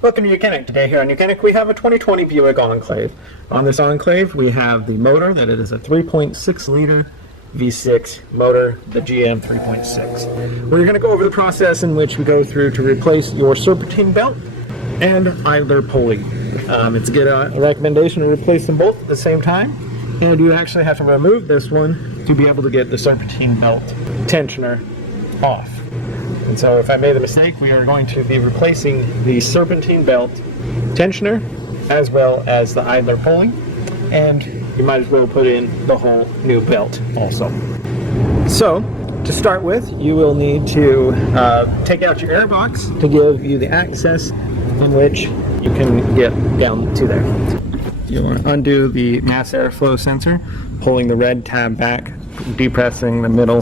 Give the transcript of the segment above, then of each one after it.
Welcome to YOUCANIC. Today here on YOUCANIC we have a 2020 Buick Enclave. On this Enclave we have the motor, that it is a 3.6 liter V6 motor, the GM 3.6. We're going to go over the process in which we go through to replace your serpentine belt and idler pulley. It's a good recommendation to replace them both at the same time, and you actually have to remove this one to be able to get the serpentine belt tensioner off. And so if I made a mistake, we are going to be replacing the serpentine belt tensioner as well as the idler pulley, and you might as well put in the whole new belt also. So to start with, you will need to take out your air box to give you the access in which you can get down to there. You want to undo the mass airflow sensor, pulling the red tab back, depressing the middle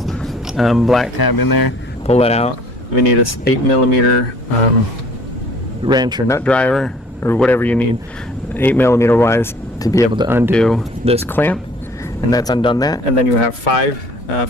black tab in there, pull that out. We need a 8mm wrench or nut driver or whatever you need, 8mm wise, to be able to undo this clamp, and that's undone that. And then you have 5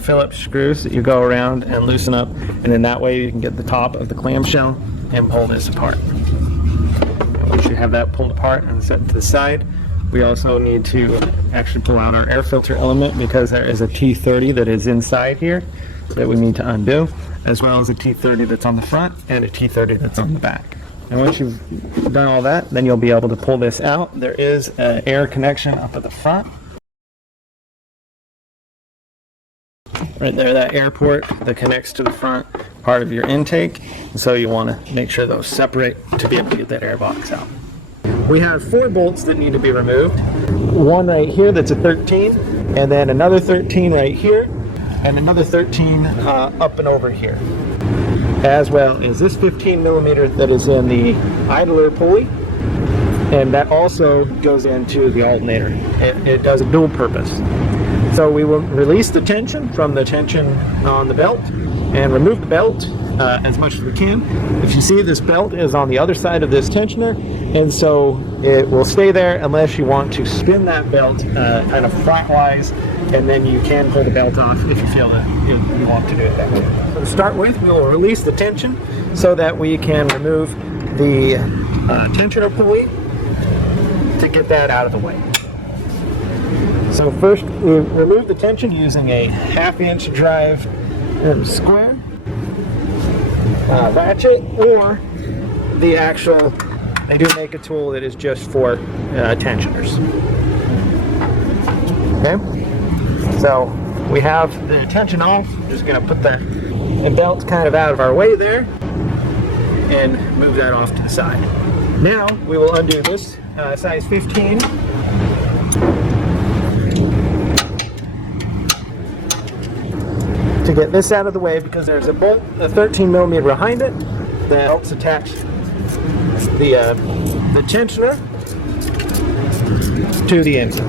Phillips screws that you go around and loosen up, and then that way you can get the top of the clamshell and pull this apart. And once you have that pulled apart and set to the side, we also need to actually pull out our air filter element, because there is a T30 that is inside here that we need to undo, as well as a T30 that's on the front and a T30 that's on the back. And once you've done all that, then you'll be able to pull this out. There is an air connection up at the front. Right there, that air port that connects to the front part of your intake. And so you want to make sure those separate to be able to get that air box out. We have 4 bolts that need to be removed. One right here that's a 13, and then another 13 right here, and another 13 up and over here, as well as this 15mm that is in the idler pulley, and that also goes into the alternator. It does a dual purpose. So we will release the tension from the tension on the belt and remove the belt as much as we can. If you see, this belt is on the other side of this tensioner, and so it will stay there unless you want to spin that belt kind of frontwise, and then you can pull the belt off if you feel that you want to do it that way. So to start with, we will release the tension so that we can remove the tensioner pulley to get that out of the way. So first, we remove the tension using a 1/2-inch drive square ratchet, or the actual, they do make a tool that is just for tensioners. Okay, so we have the tension off. I'm just going to put the belt kind of out of our way there and move that off to the side. Now we will undo this size 15 to get this out of the way, because there's a bolt, a 13mm behind it, that helps attach the tensioner to the engine.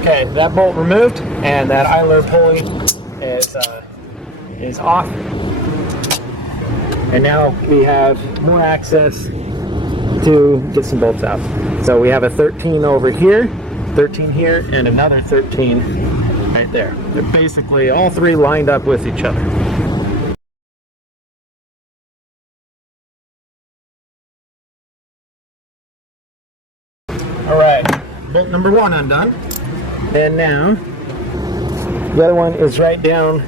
Okay, that bolt removed, and that idler pulley is off. And now we have more access to get some bolts out. So we have a 13 over here, 13 here, and another 13 right there. They're basically all 3 lined up with each other. All right, bolt number 1 undone. And now, the other one is right down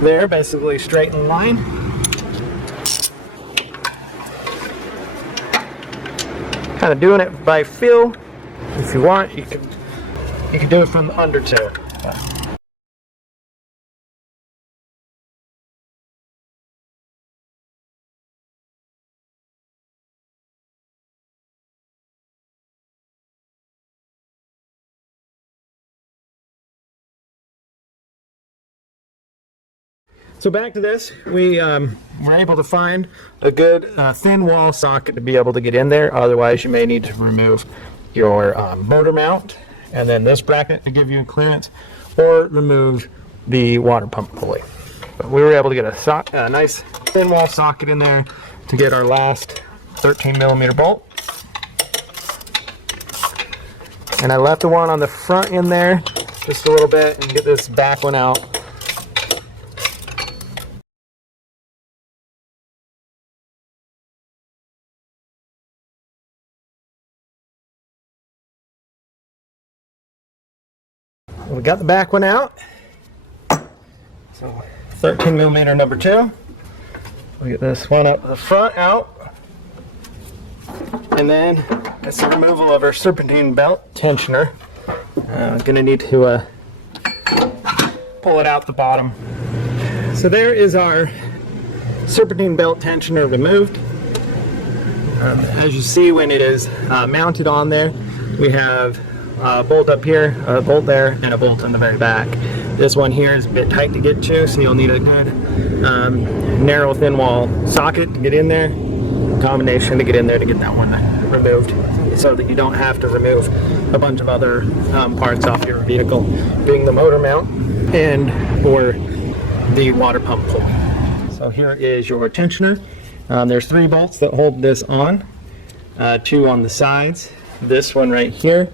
there, basically straight in line. Kind of doing it by feel. If you want, you can do it from the under too. So back to this, we were able to find a good thin wall socket to be able to get in there. Otherwise, you may need to remove your motor mount and then this bracket to give you clearance, or remove the water pump pulley. But we were able to get a nice thin wall socket in there to get our last 13mm bolt. And I left the one on the front in there just a little bit and get this back one out. We got the back one out. So 13mm number 2. We get this one up the front out. And then it's the removal of our serpentine belt tensioner. Gonna need to pull it out the bottom. So there is our serpentine belt tensioner removed. As you see, when it is mounted on there, we have a bolt up here, a bolt there, and a bolt in the very back. This one here is a bit tight to get to, so you'll need a good narrow thin wall socket to get in there, combination to get in there to get that one removed, so that you don't have to remove a bunch of other parts off your vehicle, being the motor mount and or the water pump pulley. So here is your tensioner. There's 3 bolts that hold this on, 2 on the sides. This one right here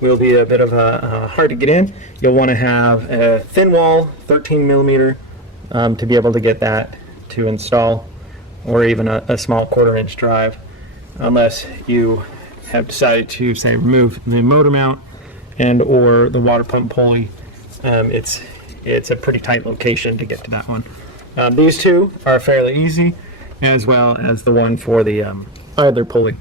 will be a bit of a hard to get in. You'll want to have a thin wall, 13mm, to be able to get that to install, or even a small 1/4-inch drive, unless you have decided to, say, remove the motor mount and or the water pump pulley. It's a pretty tight location to get to that one. These 2 are fairly easy, as well as the one for the other pulley.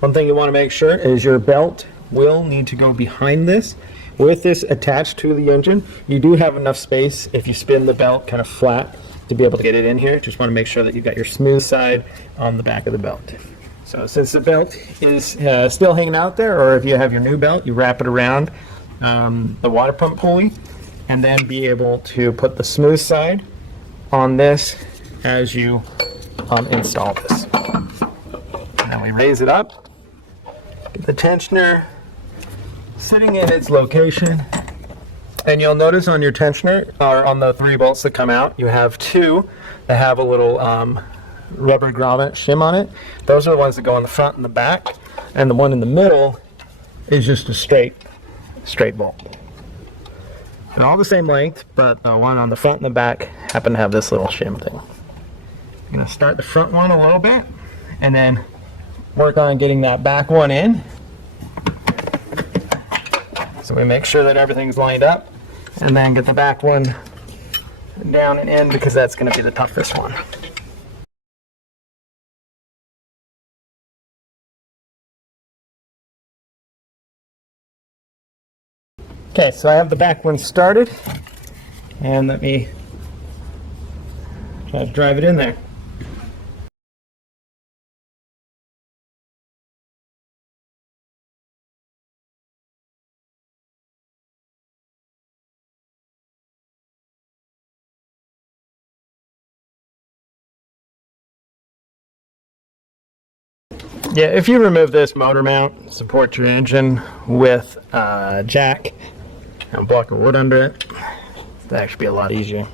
One thing you want to make sure is your belt will need to go behind this. With this attached to the engine, you do have enough space if you spin the belt kind of flat to be able to get it in here. Just want to make sure that you've got your smooth side on the back of the belt. So since the belt is still hanging out there, or if you have your new belt, you wrap it around the water pump pulley, and then be able to put the smooth side on this as you install this. And then we raise it up, get the tensioner sitting in its location, and you'll notice on your tensioner, or on the 3 bolts that come out, you have 2 that have a little rubber grommet shim on it. Those are the ones that go on the front and the back, and the one in the middle is just a straight bolt. They're all the same length, but the one on the front and the back happen to have this little shim thing. I'm going to start the front one a little bit, and then work on getting that back one in. So we make sure that everything's lined up, and then get the back one down and in, because that's going to be the toughest one. Okay, so I have the back one started, and let me try to drive it in there. Yeah, if you remove this motor mount, support your engine with a jack and a block of wood under it, that'd actually be a lot easier.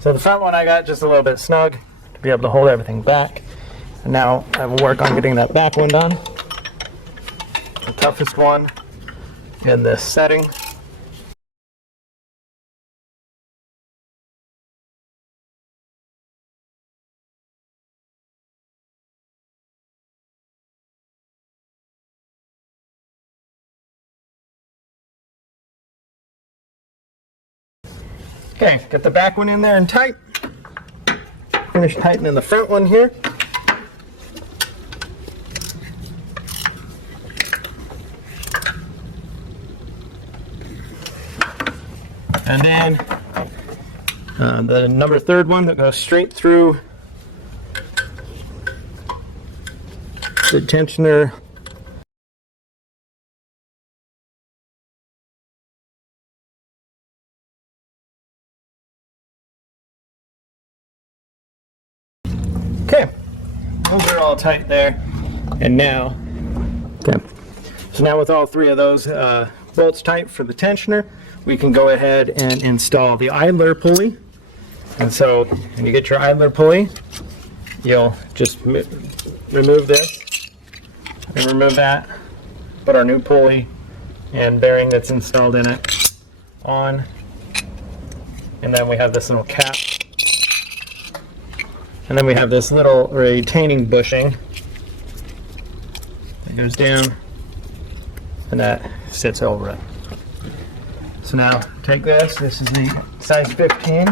So the front one I got just a little bit snug to be able to hold everything back. And now I will work on getting that back one done. The toughest one in this setting. Okay, get the back one in there and tight. Finish tightening the front one here. And then the number 3rd one that goes straight through the tensioner. those are all tight there. And now, okay. So now with all three of those bolts tight for the tensioner, we can go ahead and install the idler pulley. And so when you get your idler pulley, you'll just remove this and remove that, put our new pulley and bearing that's installed in it on, and then we have this little cap, and then we have this little retaining bushing that goes down and that sits over it. So now take this is the size 15.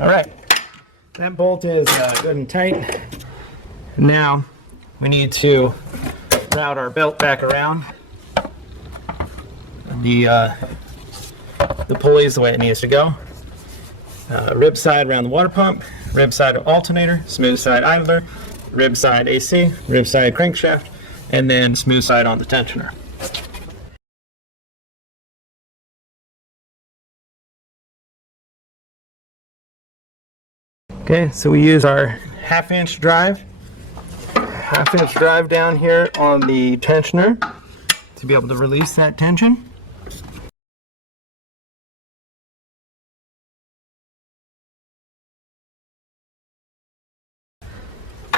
All right, that bolt is good and tight. Now we need to route our belt back around. The pulley is the way it needs to go. Rib side around the water pump, rib side alternator, smooth side idler, rib side AC, rib side crankshaft, and then smooth side on the tensioner. Okay, so we use our half-inch drive down here on the tensioner to be able to release that tension.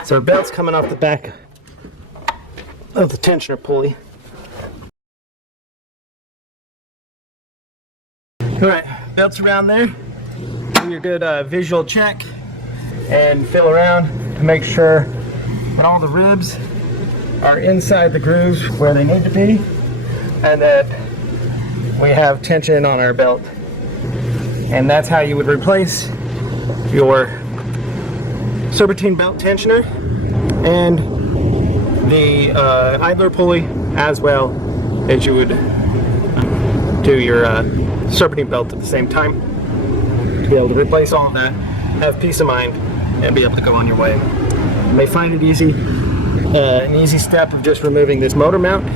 So our belt's coming off the back of the tensioner pulley. All right, belt's around there. Do your good visual check and feel around to make sure that all the ribs are inside the grooves where they need to be, and that we have tension on our belt. And that's how you would replace your serpentine belt tensioner and the idler pulley, as well as you would do your serpentine belt at the same time, to be able to replace all of that, have peace of mind, and be able to go on your way. You may find it easy, an easy step of just removing this motor mount.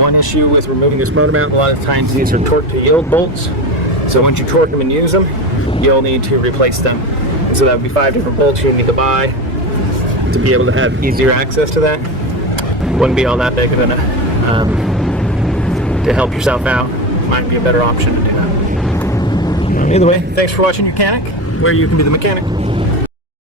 One issue with removing this motor mount, a lot of times these are torque to yield bolts. So once you torque them and use them, you'll need to replace them. So that would be 5 different bolts you need to buy to be able to have easier access to that. Wouldn't be all that big of to help yourself out. Might be a better option to do that. Either way, thanks for watching YOUCANIC, where you can be the mechanic.